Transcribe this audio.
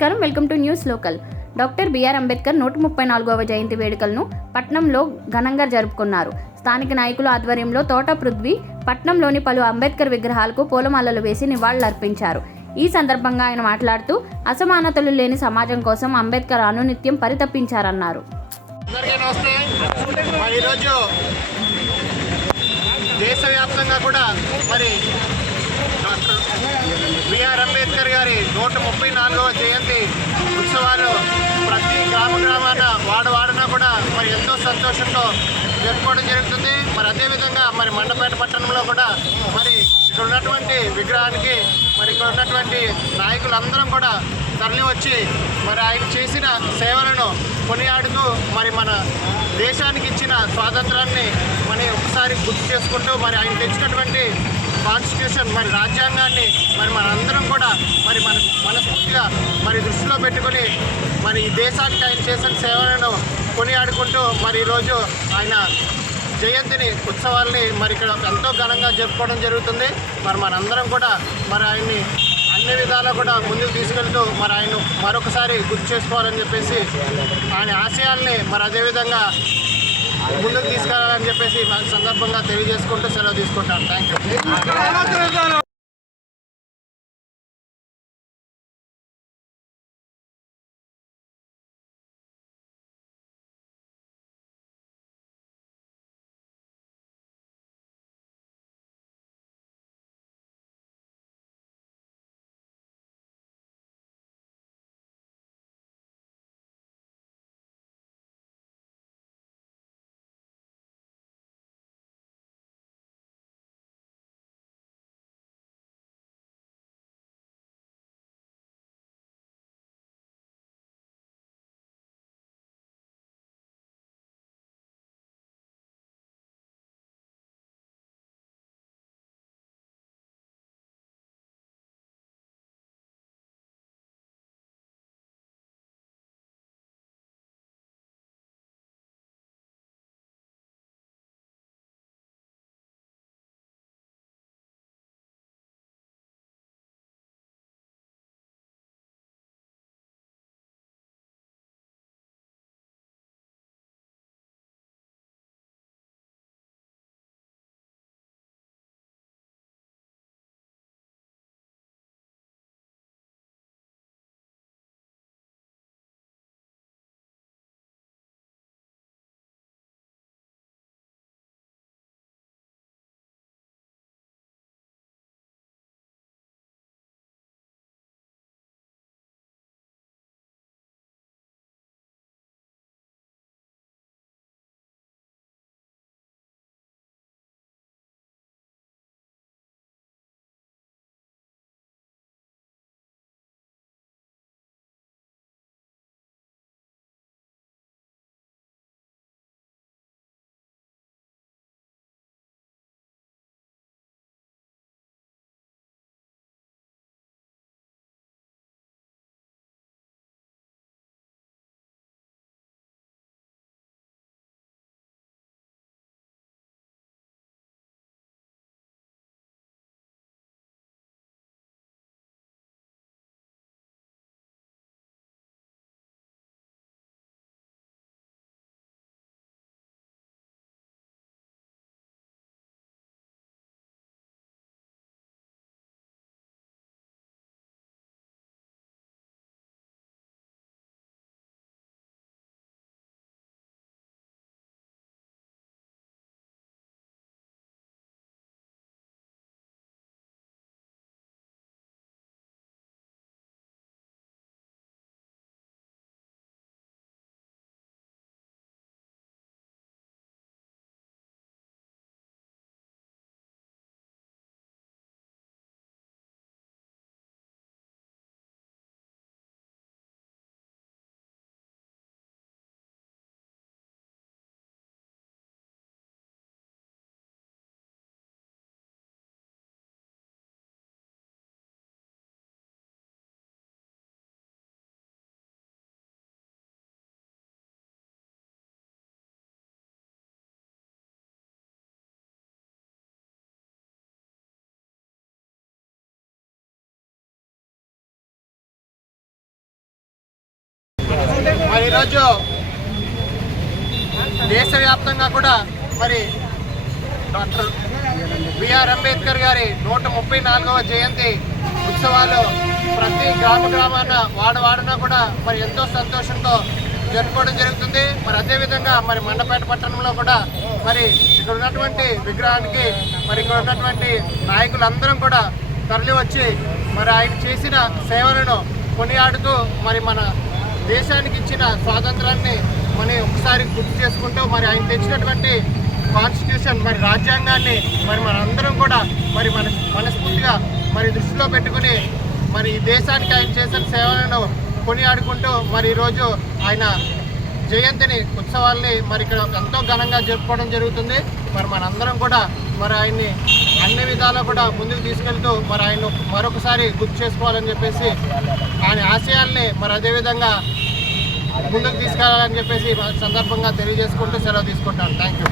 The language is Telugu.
నమస్కారం, welcome to news local. Doctor BR Ambedkar 134వ జయంతి వేడుకలను పట్నంలో ఘనంగా జరుపుకున్నారు. స్థానిక నాయకుల ఆధ్వర్యంలో తోట పృథ్వీ పట్నంలోని పలు అంబేద్కర్ విగ్రహాలకు పూలమాలలు వేసి నివాళులర్పించారు. ఈ సందర్భంగా ఆయన మాట్లాడుతూ అసమానతలు లేని సమాజం కోసం అంబేద్కర్ అనునిత్యం పరితపించారన్నారు. దేశవ్యాప్తంగా కూడా మరి డాక్టర్ బిఆర్ అంబేద్కర్ గారి 134వ జయంతి ఉత్సవాలు ప్రతి గ్రామాన వాడవాడన కూడా మరి ఎంతో సంతోషంతో జరుపుకోవడం జరుగుతుంది. మరి అదేవిధంగా మరి మండపేట పట్టణంలో కూడా మరి ఇక్కడ ఉన్నటువంటి విగ్రహానికి మరి ఇక్కడ ఉన్నటువంటి నాయకులందరం కూడా తరలి వచ్చి మరి ఆయన చేసిన సేవలను కొనియాడుతూ మరి మన దేశానికి ఇచ్చిన స్వాతంత్రాన్ని మరి ఒకసారి గుర్తు చేసుకుంటూ మరి ఆయన తెచ్చినటువంటి కాన్స్టిట్యూషన్ మరి రాజ్యాంగాన్ని మరి మనందరం కూడా మరి మనస్ఫూర్తిగా మరి దృష్టిలో పెట్టుకుని మరి ఈ దేశానికి ఆయన చేసిన సేవలను కొనియాడుకుంటూ మరి ఈరోజు ఆయన జయంతిని ఉత్సవాల్ని మరి ఇక్కడ ఎంతో ఘనంగా జరుపుకోవడం జరుగుతుంది. మరి మనందరం కూడా మరి ఆయన్ని అన్ని విధాలా కూడా ముందుకు తీసుకెళ్తూ మరి ఆయన మరొకసారి గుర్తు చేసుకోవాలని చెప్పేసి ఆయన ఆశయాల్ని మరి అదేవిధంగా ముందుకు తీసుకెళ్లాలని చెప్పేసి సందర్భంగా తెలియజేసుకుంటూ సెలవు తీసుకుంటాను. Thank you. మరి ఈరోజు దేశవ్యాప్తంగా కూడా మరి డాక్టర్ బిఆర్ అంబేద్కర్ గారి 134వ జయంతి ఉత్సవాలు ప్రతి గ్రామాన వాడవాడన కూడా మరి ఎంతో సంతోషంతో జరుపుకోవడం జరుగుతుంది. మరి అదేవిధంగా మరి మండపేట పట్టణంలో కూడా మరి ఇక్కడ ఉన్నటువంటి విగ్రహానికి మరి ఇక్కడ ఉన్నటువంటి నాయకులందరం కూడా తరలి వచ్చి మరి ఆయన చేసిన సేవలను కొనియాడుతూ మరి మన దేశానికి ఇచ్చిన స్వాతంత్రాన్ని మనం ఒకసారి గుర్తు చేసుకుంటూ మరి ఆయన తెచ్చినటువంటి కాన్స్టిట్యూషన్ మరి రాజ్యాంగాన్ని మరి మనందరం కూడా మరి మనస్ఫూర్తిగా మరి దృష్టిలో పెట్టుకుని మరి ఈ దేశానికి ఆయన చేసిన సేవలను కొనియాడుకుంటూ మరి ఈరోజు ఆయన జయంతిని ఉత్సవాల్ని మరి ఇక్కడ ఎంతో ఘనంగా జరుపుకోవడం జరుగుతుంది. మరి మనందరం కూడా మరి ఆయన్ని అన్ని విధాలా కూడా ముందుకు తీసుకెళ్తూ మరి ఆయన మరొకసారి గుర్తు చేసుకోవాలని చెప్పేసి ఆయన ఆశయాల్ని మరి అదేవిధంగా ముందుకు తీసుకెళ్లాలని చెప్పేసి సందర్భంగా తెలియజేసుకుంటూ సెలవు తీసుకుంటాను. Thank you.